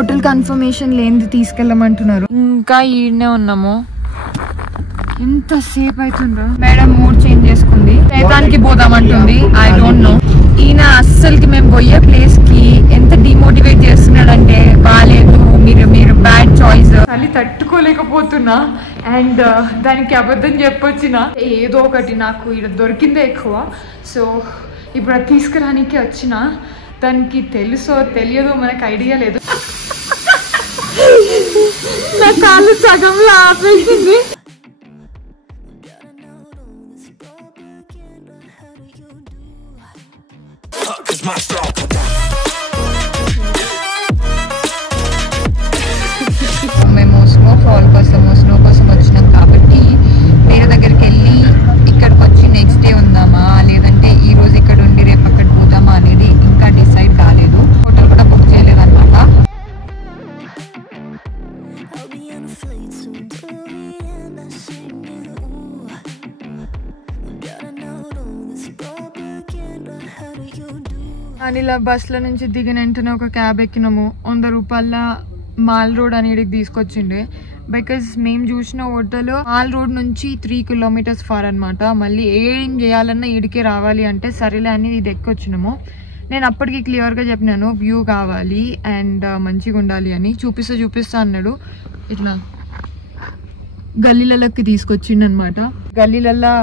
Hotel confirmation లేనిది తీసుకెళ్ళమంటున్నారు. ఇంకా ఈడనే ఉన్నాము. ఎంతసేపు అవుతుండ్రో. మేడం మూడ్ చేంజ్ చేసుకుంది, శైతానికి పోదామంటుంది. I don't know. ఈయన అస్సలకి మేము పోయే ప్లేస్ కి ఎంత డిమోటివేట్ చేస్తున్నాడంటే బాగాలేదు, మీరు బ్యాడ్ చాయిస్. చలి తట్టుకోలేకపోతున్నా అండ్ దానికి అబద్ధం చెప్పొచ్చిన ఏదో ఒకటి నాకు ఇక్కడ దొరికిందే ఎక్కువ. సో ఇప్పుడు అది తీసుకురానికి వచ్చిన. దానికి తెలుసో తెలియదో మనకు ఐడియా లేదు. నా కాళ్ళు సగంలో ఆపేసింది. మేము స్నో కోసం వచ్చినాం కాబట్టి వేరే దగ్గరికి వెళ్ళి ఇక్కడికి వచ్చి నెక్స్ట్ డే ఉందామా లేదంటే ఈ రోజు ఇక్కడ ఉండి రేపు అక్కడ పోదామా అనేది ఇంకా డిసైడ్ కాలేదు. హోటల్ కూడా బుక్ చేయలేదు అనమాట. అని ఇలా బస్ల నుంచి దిగిన వెంటనే ఒక క్యాబ్ ఎక్కినాము. 100 రూపాయల మాల్ రోడ్ అని ఇడికి తీసుకొచ్చిండే. బికాజ్ మేము చూసిన హోటల్ మాల్ రోడ్ నుంచి 3 కిలోమీటర్స్ ఫార్ అనమాట. మళ్ళీ ఏం చేయాలన్నా ఇడికే రావాలి అంటే సరేలే అని ఇది ఎక్కొచ్చినాము. నేను అప్పటికి క్లియర్గా చెప్పినాను వ్యూ కావాలి అండ్ మంచిగా ఉండాలి అని. చూపిస్తా అన్నాడు. ఇట్లా గల్లీలలోకి తీసుకొచ్చిండు అనమాట. గల్లీలల్లో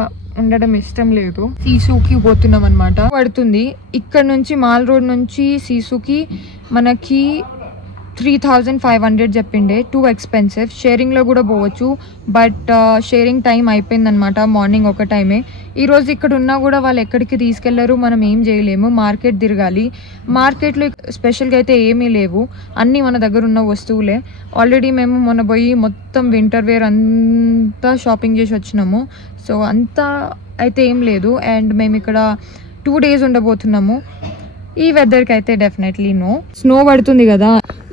ఉండడం ఇష్టం లేదు. సీసూకి పోతున్నాం అనమాట. పడుతుంది ఇక్కడ నుంచి మాల్ రోడ్ నుంచి సీసూకి మనకి 3500 చెప్పిండే. Too expensive. షేరింగ్లో కూడా పోవచ్చు బట్ షేరింగ్ టైం అయిపోయింది అనమాట. మార్నింగ్ ఒక టైమే. ఈరోజు ఇక్కడ ఉన్నా కూడా వాళ్ళు ఎక్కడికి తీసుకెళ్లరు, మనం ఏం చేయలేము. మార్కెట్ తిరగాలి. మార్కెట్లో స్పెషల్గా అయితే ఏమీ లేవు, అన్నీ మన దగ్గర ఉన్న వస్తువులే. ఆల్రెడీ మేము మొన్న పోయి మొత్తం వింటర్ వేర్ అంతా షాపింగ్ చేసి వచ్చినాము. సో అంతా అయితే ఏం లేదు. అండ్ మేము ఇక్కడ 2 days ఉండబోతున్నాము. ఈ వెదర్కి అయితే డెఫినెట్లీ నో. స్నో పడుతుంది కదా,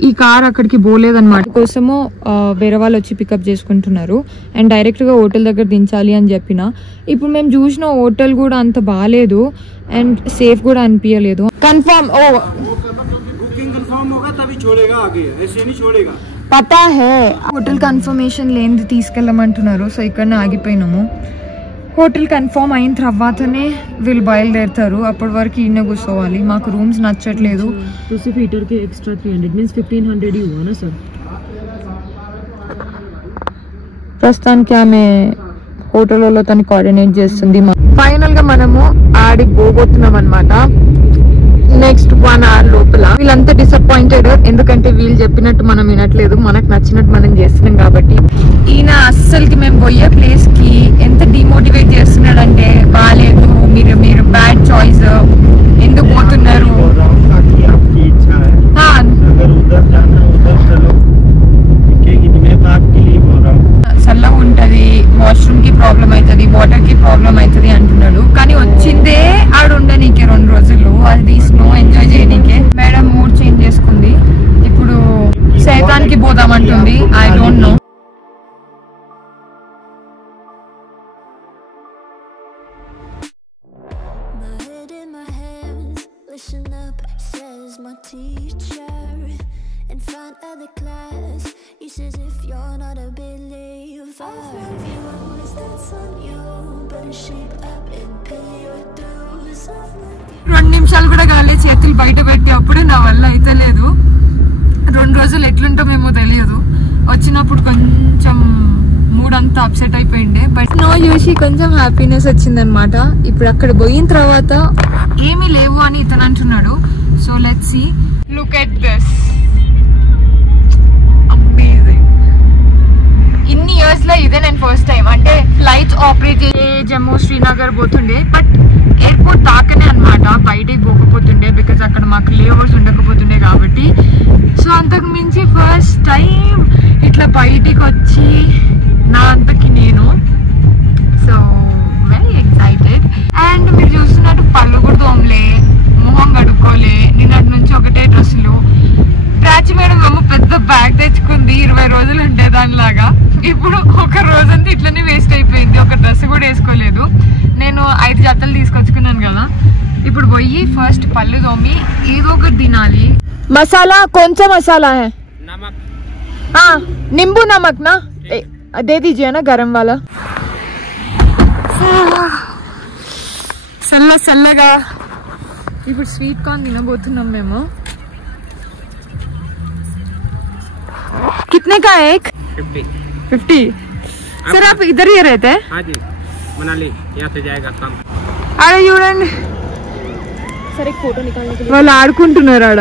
ఈ కార్ అక్కడికి పోలేదన్నమాట. కోసము వేరే వాళ్ళు వచ్చి పికప్ చేసుకుంటున్నారు అండ్ డైరెక్ట్గా హోటల్ దగ్గర దించాలి అని చెప్పిన. ఇప్పుడు మేము చూసిన హోటల్ కూడా అంత బాగాలేదు అండ్ సేఫ్ కూడా అనిపించలేదు. కన్ఫర్మ్ పతా హే. హోటల్ కన్ఫర్మేషన్ లేనిది తీసుకెళ్ళమంటున్నారు. సో ఇక్కడనే ఆగిపోయినాము. హోటల్ కన్ఫర్మ్ అయిన తర్వాతనే వీళ్ళు బయలుదేరుతారు. అప్పటి వరకు ఈయన కూర్చోవాలి. మాకు రూమ్స్ నచ్చట్లేదు. एक्स्ट्रा 300 मींस 1500 ही हुआ ना सर. ప్రస్తుతానికి ఆమె హోటల్లో తను కోఆర్డినేట్ చేస్తుంది. ఫైనల్ గా మనము ఆడికి పోబోతున్నాం అనమాట. నెక్స్ట్ 1 hour లోపల. వీళ్ళంతా డిసప్పాయింటెడ్ ఎందుకంటే వీళ్ళు చెప్పినట్టు మనం వినట్లేదు, మనకు నచ్చినట్టు మనం చేస్తున్నాం కాబట్టి. ఈయన అస్సలకి మేము పోయే ప్లేస్ కి ఎంత డిమోటివేట్ చేస్తున్నాడంటే బాగాలేదు, మీరు బ్యాడ్ చాయిస్, ఎందుకు పోతున్నారు. చల్లగా ఉంటది, వాష్రూమ్ కి ప్రాబ్లం అవుతుంది, వాటర్ కి ప్రాబ్లం అవుతుంది అంటున్నాడు. కానీ వచ్చిందే ఆడు ఉండనీకే 2 రోజులు, అది స్నో ఎంజాయ్ చేయనీకే. మేడం మూడ్ చేంజ్ చేసుకుంది. ఇప్పుడు శైతానికి పోదామంటుంది. I don't know. In front of the class, he says if you're not a believer, always that's on you. Better shape up and pay your dues. 2 నిమిషాలు కూడా గాలి చేతులు బయట పెట్టి అప్పుడే నా వల్ల అయితే లేదు. 2 రోజులు ఎట్లుంటామేమో తెలియదు. వచ్చినప్పుడు కొంచెం మూడ్ అంతా అప్సెట్ అయిపోయిండే. బట్ స్నో చూసి కొంచెం హ్యాపీనెస్ వచ్చిందనమాట. ఇప్పుడు అక్కడ పోయిన తర్వాత ఏమీ లేవు అని ఇతను అంటున్నాడు. So let's see. Look at this. ఇన్ని ఇయర్స్ లో ఇదే నేను ఫస్ట్ టైం. అంటే ఫ్లైట్స్ ఆపరేట్ చేసే జమ్మూ శ్రీనగర్ పోతుండే బట్ ఎయిర్పోర్ట్ దాకనే అనమాట, బయటికి పోకపోతుండే బికాజ్ అక్కడ మాకు లేఓవర్స్ ఉండకపోతుండే కాబట్టి. సో అంతకు మించి ఫస్ట్ టైం ఇట్లా బయటికి వచ్చి నా అంతకి నేను. So very excited. అండ్ మీరు చూస్తున్నట్టు పళ్ళు కూడా తోమలే, మొహం కడుక్కోలే, నిన్నటి నుంచి ఒకటే డ్రెస్సులు. ప్రాచి మేడం అమ్మ పెద్ద బ్యాగ్ తెచ్చుకుంది, 20 రోజులు ఉండే దానిలాగా. ఇప్పుడు ఒక రోజంతా ఇట్లనే వేస్ట్ అయిపోయింది, ఒక డ్రెస్ కూడా వేసుకోలేదు. నేను 5 జతలు తీసుకొచ్చుకున్నాను కదా. ఇప్పుడు పోయి ఫస్ట్ పళ్ళు తోమి ఏదో ఒకటి తినాలి. మసాలా కొంచెం మసాలా हाँ नींबू नमक ना दे दीजिए ना गरम वाला చల్లగా ఇప్పుడు స్వీట్ కార్న్ తినబోతున్నాం మేము कितने का है एक 50 सर आप इधर ही रहते हैं हाँ जी मनाली यहाँ से जाएगा कम अरे చూడండి सर एक फोटो निकालने के लिए వాళ్ళు ఆడుకుంటున్నారు ఆడ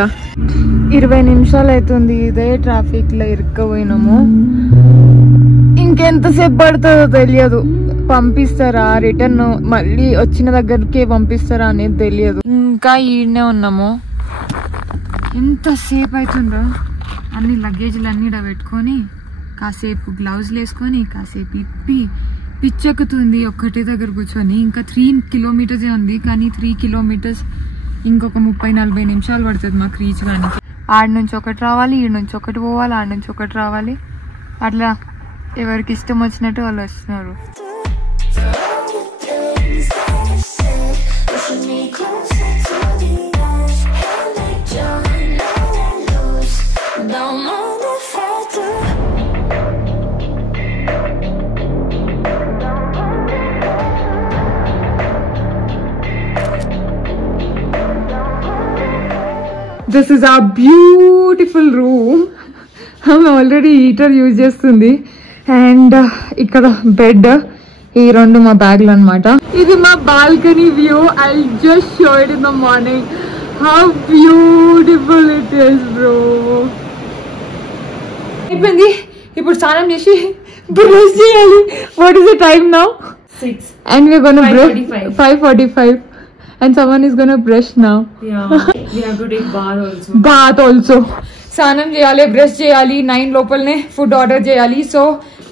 20 నిమిషాలు అవుతుంది ఇదే ట్రాఫిక్ లో ఇరుక్కుపోయినాము ఇంకెంతసేపు పడుతుందో తెలియదు పంపిస్తారా రిటర్న్ మళ్ళీ వచ్చిన దగ్గరికి పంపిస్తారా అనేది తెలియదు ఇంకా ఈడనే ఉన్నాము ఎంతసేపు అవుతుందో అన్ని లగేజ్లు అన్ని ఇక్కడ పెట్టుకొని కాసేపు గ్లౌజులు వేసుకొని కాసేపు ఇప్పి పిచ్చెక్కుతుంది ఒక్కటే దగ్గర కూర్చొని ఇంకా 3 కిలోమీటర్సే ఉంది కానీ 3 కిలోమీటర్స్ ఇంకొక 30-40 నిమిషాలు పడుతుంది మాకు రీచ్ కానీ ఆడ నుంచి ఒకటి రావాలి ఈడ నుంచి ఒకటి పోవాలి ఆడ నుంచి ఒకటి రావాలి అట్లా ఎవరికి ఇష్టం వచ్చినట్టు వాళ్ళు వస్తున్నారు This is our beautiful room. I'm already heater use చేస్తుంది అండ్ ఇక్కడ బెడ్ ఈ రెండు మా బ్యాగ్లు అన్నమాట ఇది మా balcony view I just show it in the morning how beautiful it is bro అయిపోయింది ఇప్పుడు స్నానం చేసి బ్రష్ చేయాలి what is the time now 6 and we're gonna brush 5:45 and someone is gonna brush now yeah we have to take bath also స్నానం చేయాలి brush చేయాలి 9 లోపలనే food order చేయాలి సో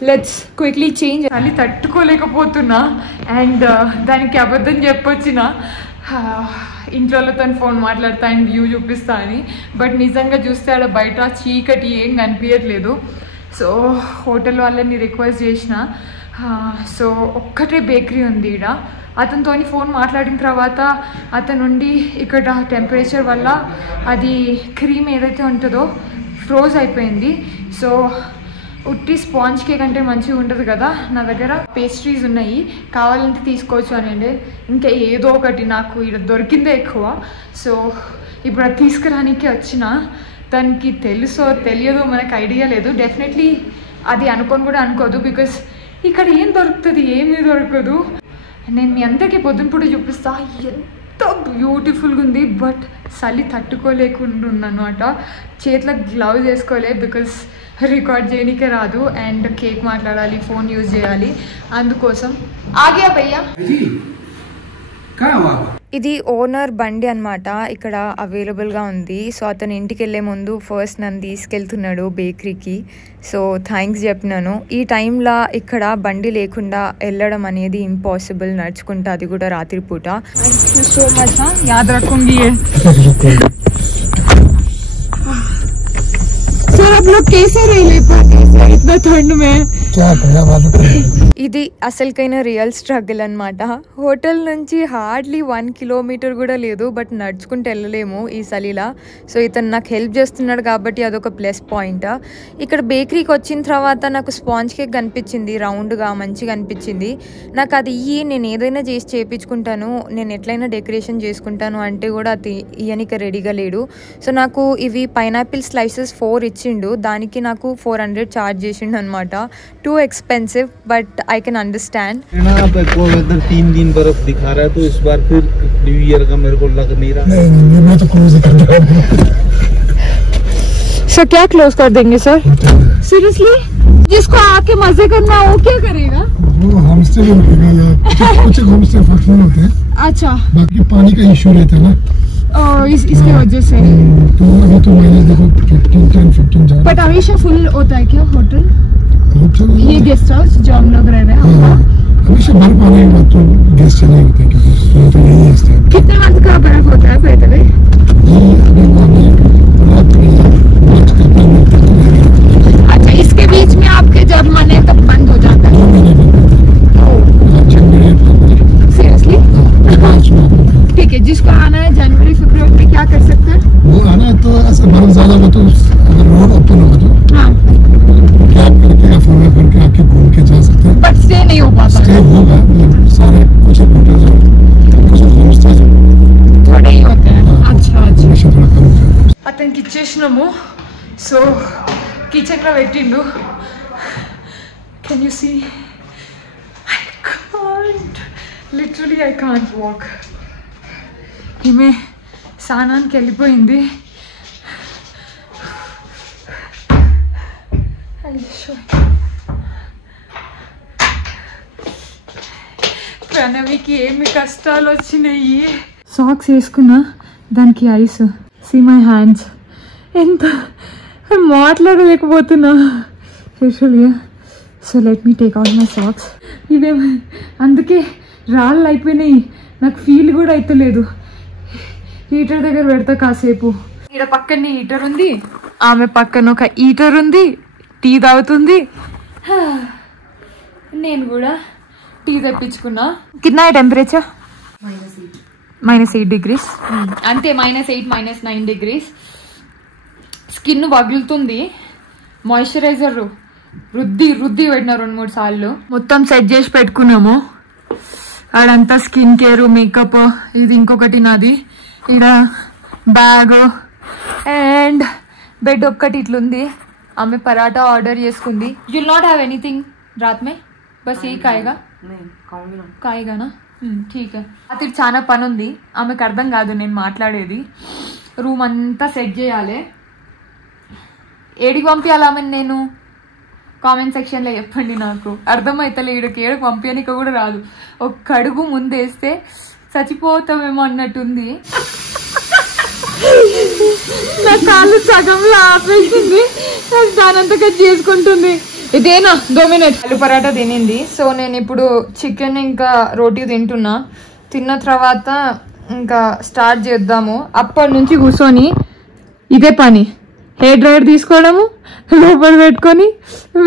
లెట్స్ క్విక్లీ చేంజ్ అని తట్టుకోలేకపోతున్నా అండ్ దానికి అబద్ధం చెప్పొచ్చిన ఇంట్లోతో phone మాట్లాడతా and view చూపిస్తా అని బట్ నిజంగా చూస్తే ఆడ బయట చీకటి ఏం కనిపించట్లేదు సో హోటల్ వాళ్ళని రిక్వెస్ట్ చేసిన సో ఒక్కటే బేకరీ ఉంది ఈడ అతనితో ఫోన్ మాట్లాడిన తర్వాత అతనుండి ఇక్కడ టెంపరేచర్ వల్ల అది క్రీమ్ ఏదైతే ఉంటుందో ఫ్రోజ్ అయిపోయింది సో ఉట్టి స్పాంజ్ కేక్ అంటే మంచిగా ఉంటుంది కదా నా దగ్గర పేస్ట్రీస్ ఉన్నాయి కావాలంటే తీసుకోవచ్చు అనండి ఇంకా ఏదో ఒకటి నాకు ఇక్కడ దొరికిందే ఎక్కువ సో ఇప్పుడు అది తీసుకురానికి వచ్చిన దానికి తెలుసో తెలియదో మనకు ఐడియా లేదు డెఫినెట్లీ అది అనుకొని కూడా అనుకోదు బికాస్ ఇక్కడ ఏం దొరుకుతుంది ఏమీ దొరకదు నేను మీ అందరికీ పొద్దునపూట చూపిస్తా ఎంత బ్యూటిఫుల్గా ఉంది బట్ చలి తట్టుకోలేకుండా ఉందన్నమాట చేతిలో గ్లౌజ్ వేసుకోలే బికాస్ రికార్డ్ చేయడానికే రాదు అండ్ కేక్ మాట్లాడాలి ఫోన్ యూజ్ చేయాలి అందుకోసం ఆగే భయ్యా ఇది ఓనర్ బండి అన్నమాట ఇక్కడ అవైలబుల్గా ఉంది సో అతను ఇంటికి వెళ్ళే ముందు ఫస్ట్ నన్ను తీసుకెళ్తున్నాడు బేకరీకి సో థ్యాంక్స్ చెప్పినాను ఈ టైంలో ఇక్కడ బండి లేకుండా వెళ్ళడం అనేది ఇంపాసిబుల్ నడుచుకుంటా అది కూడా రాత్రిపూట సో మచ్ యాద్ రఖూంగి సో आप लोग कैसे रह ले पाते हैं इतना ठंड में ఇది అసలుకైన రియల్ స్ట్రగుల్ అనమాట హోటల్ నుంచి హార్డ్లీ 1 కిలోమీటర్ కూడా లేదు బట్ నడుచుకుంటూ వెళ్ళలేము ఈ చలిలా సో ఇతను నాకు హెల్ప్ చేస్తున్నాడు కాబట్టి అదొక ప్లస్ పాయింట్ ఇక్కడ బేకరీకి వచ్చిన తర్వాత నాకు స్పాంజ్ కేక్ కనిపించింది రౌండ్గా మంచిగా అనిపించింది నాకు అది నేను ఏదైనా చేసి చేయించుకుంటాను నేను ఎట్లయినా డెకరేషన్ చేసుకుంటాను అంటే కూడా అది ఇయనికి రెడీగా లేడు సో నాకు ఇవి పైనాపిల్ స్లైసెస్ 4 ఇచ్చిండు దానికి నాకు 400 ఛార్జ్ చేసిండు అనమాట too expensive but I can understand ना अब को वेदर 3 दिन बर्फ दिखा रहा है तो इस बार फिर न्यू ईयर का मेरे को लग नहीं रहा नहीं मैं तो क्लोज कर रहा हूं सर क्या क्लोज कर देंगे सर सीरियसली जिसको आके मजे करना वो क्या करेगा वो हमसे भी मिलेगा या कुछ हमसे फंक्शन होते हैं अच्छा बाकी पानी का इशू रहता है ना इसकी वजह से तो अभी तो मैंने देखो 15 जा बट हमेशा फुल होता है क्या होटल होटल ये गेस्ट हाउस जो हम लोग रह रहे हैं हमेशा बर्फ आने के बाद तो गेस्ट चले होते हैं क्योंकि तो यही है कितने मंथ का बर्फ होता है पहले ये अभी अच्छा इसके बीच में आपके जब मन है तब बंद हो जाता है सीरियसली ठीक है जिसको आना है जनवरी फरवरी में क्या कर सकते हैं वो आना है तो ऐसा बर्फ ज्यादा हो तो अगर रोड ओपन होगा तो हाँ వచ్చేసినాము. సో కిచెన్లో పెట్టిండు. Can you see? I can't, literally I can't walk. ఈమె స్నానానికి వెళ్ళిపోయింది. ప్రణవికి ఏమి కష్టాలు వచ్చినాయి. సాక్స్ వేసుకున్నా, దానికి ఐస్. See my hands. ఎంత మాట్లాడలేకపోతున్నా యూజువల్గా. So let me take out my socks. ఇవే అందుకే రాళ్ళు అయిపోయినాయి. నాకు ఫీల్ కూడా అవుతలేదు. హీటర్ దగ్గర పెడతా కాసేపు. ఇక్కడ పక్కనే హీటర్ ఉంది, ఆమె పక్కన ఒక హీటర్ ఉంది, టీ తాగుతుంది. నేను కూడా టీ తెప్పించుకున్నా. కిतना है टेम्परेचर? -8 degrees. అంతే, -8 -9 degrees. స్కిన్ పగులుతుంది. మాయిశ్చరైజర్ రుద్ది పెట్టిన 2-3 సార్లు. మొత్తం సెట్ చేసి పెట్టుకున్నాము. ఆడంతా స్కిన్ కేర్, మేకప్. ఇది ఇంకొకటి నాది. ఇక్కడ బ్యాగ్ అండ్ బెడ్ ఒక్కటి ఇట్లుంది. ఆమె పరాటా ఆర్డర్ చేసుకుంది. యుల్ నాట్ హ్యావ్ ఎనీథింగ్ రాత్ మే? బస్ ఏ కాయగా కాయగానా? ఠీక్. రాత్రి చాలా పని ఉంది. ఆమెకు అర్థం కాదు నేను మాట్లాడేది. రూమ్ అంతా సెట్ చేయాలి. ఏడికి పంపించాలని నేను కామెంట్ సెక్షన్లో చెప్పండి. నాకు అర్థమవుతలే. ఈడకి ఏడికి పంపించడానికి కూడా రాదు. ఒక్క అడుగు ముందేస్తే చచ్చిపోతామేమో అన్నట్టుంది. నా కాళ్ళు సగంలో ఆపేసింది. దానంతగా చేసుకుంటుంది. ఇదేనా 2 minutes ఆలు పరాటా తినింది. సో నేను ఇప్పుడు చికెన్ ఇంకా రోటీ తింటున్నా. తిన్న తర్వాత ఇంకా స్టార్ట్ చేద్దాము. అప్పటి నుంచి కూర్చొని ఇదే పని. హెయిర్ డ్రైయర్ తీసుకోవడము, లోపల పెట్టుకొని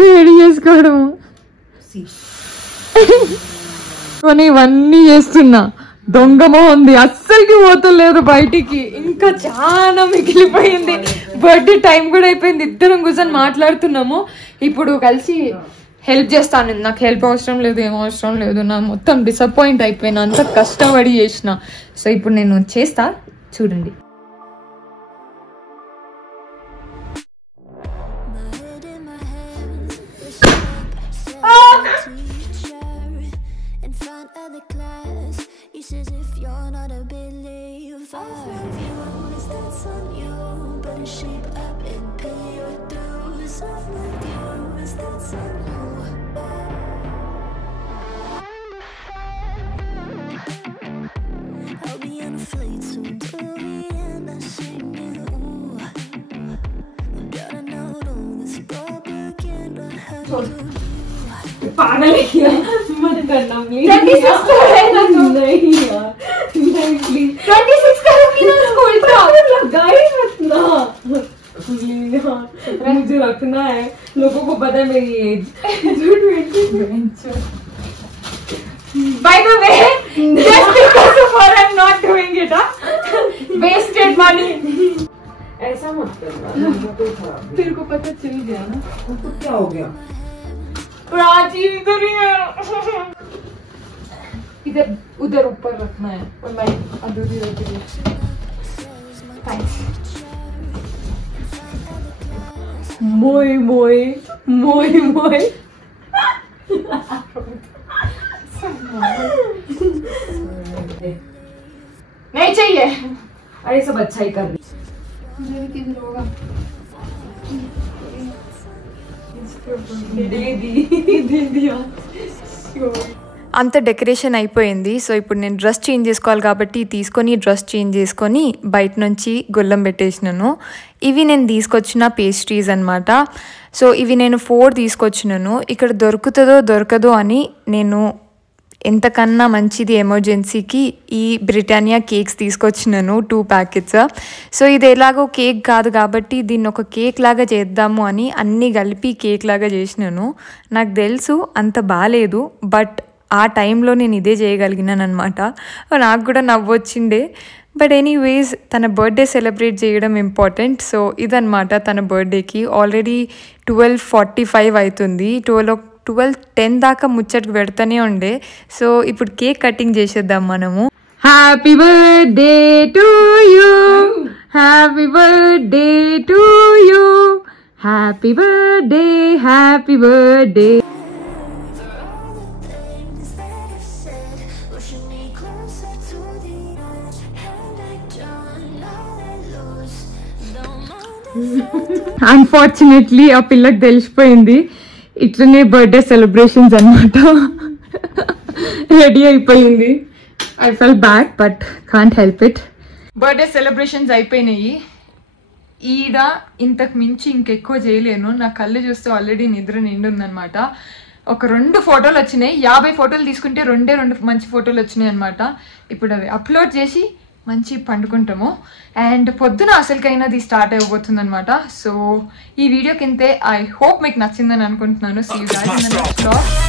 వేడి చేసుకోవడము, ఇవన్నీ చేస్తున్నా. దొంగమో ఉంది, అస్సలకి పోతలేదు బయటికి. ఇంకా చాలా మిగిలిపోయింది. బర్త్డే టైం కూడా అయిపోయింది. ఇద్దరం కూర్చొని మాట్లాడుతున్నాము. ఇప్పుడు కలిసి హెల్ప్ చేస్తాను. నాకు హెల్ప్ అవసరం లేదు, ఏం అవసరం లేదు. నా మొత్తం డిసప్పాయింట్ అయిపోయినా. అంత కష్టపడి చేసిన. సో ఇప్పుడు నేను చేస్తా, చూడండి. As if you're not a believer. Is that on you? Better shape up and pay your dues. Off with you. Is that on you? I'll be on a flight soon till the end. I sing you. Gotta know this propaganda has to. पागल है क्या? मत करना please. 26 का है ना तो? नहीं यार, नहीं प्लीज। 26 करूंगी ना स्कूल का। लगा ही मत ना प्लीज यार, मुझे रखना है। लोगों को पता है मेरी as. By the way, just because of what I'm not doing it, wasted money. ऐसा मत करना, तेरे को पता चल गया ना? तो क्या हो गया? प्राची इधर ही है। इधर उधर ऊपर रखना है और मैं अधूरी रख दी। थैंक्स। मोय मोय मोय मोय। नहीं चाहिए। अरे सब अच्छा ही कर रही। किधर होगा? అంత డెకరేషన్ అయిపోయింది. సో ఇప్పుడు నేను డ్రెస్ చేంజ్ చేసుకోవాలి కాబట్టి తీసుకొని డ్రెస్ చేంజ్ చేసుకొని బయట నుంచి గొల్లం పెట్టేసినాను. ఇవి నేను తీసుకొచ్చిన పేస్ట్రీస్ అనమాట. సో ఇవి నేను 4 తీసుకొచ్చినాను. ఇక్కడ దొరుకుతుందో దొరకదో అని నేను ఎంతకన్నా మంచిది ఎమర్జెన్సీకి ఈ బ్రిటానియా కేక్స్ తీసుకొచ్చినాను 2 ప్యాకెట్స్. సో ఇది ఎలాగో కేక్ కాదు కాబట్టి దీన్ని ఒక కేక్ లాగా చేద్దాము అని అన్నీ కలిపి కేక్ లాగా చేసినాను. నాకు తెలుసు అంత బాగాలేదు, బట్ ఆ టైంలో నేను ఇదే చేయగలిగినాను అనమాట. నాకు కూడా నవ్వొచ్చిండే. బట్ ఎనీవేస్ తన బర్త్డే సెలబ్రేట్ చేయడం ఇంపార్టెంట్. సో ఇదనమాట తన బర్త్డేకి. ఆల్రెడీ 12:45 అవుతుంది. 12:10 దాకా ముచ్చటకు పెడతానే ఉండే. సో ఇప్పుడు కేక్ కటింగ్ చేసేద్దాం మనము. Happy birthday to you, happy birthday to you, happy birthday, happy birthday. Unfortunately ఆ పిల్లకి తెలిసిపోయింది. ఇట్లనే బర్త్డే సెలబ్రేషన్స్ అన్నమాట. రెడీ అయిపోయింది. I fell bad but can't help it. Birthday celebrations అయిపోయినాయి. ఈడ ఇంతకు మించి ఇంకెక్కువ చేయలేను. నా కళ్ళు చూస్తే ఆల్రెడీ నిద్ర నిండుందనమాట. ఒక 2 ఫోటోలు వచ్చినాయి. 50 ఫోటోలు తీసుకుంటే 2 మంచి ఫోటోలు వచ్చినాయి అనమాట. ఇప్పుడు అవి అప్లోడ్ చేసి మంచి పండుకుంటాము. అండ్ పొద్దున అసలుకైనా అది స్టార్ట్ అయిపోతుంది అనమాట. సో ఈ వీడియోకి ఇంతే. ఐ హోప్ మీకు నచ్చిందని అనుకుంటున్నాను. See you guys in the next vlog.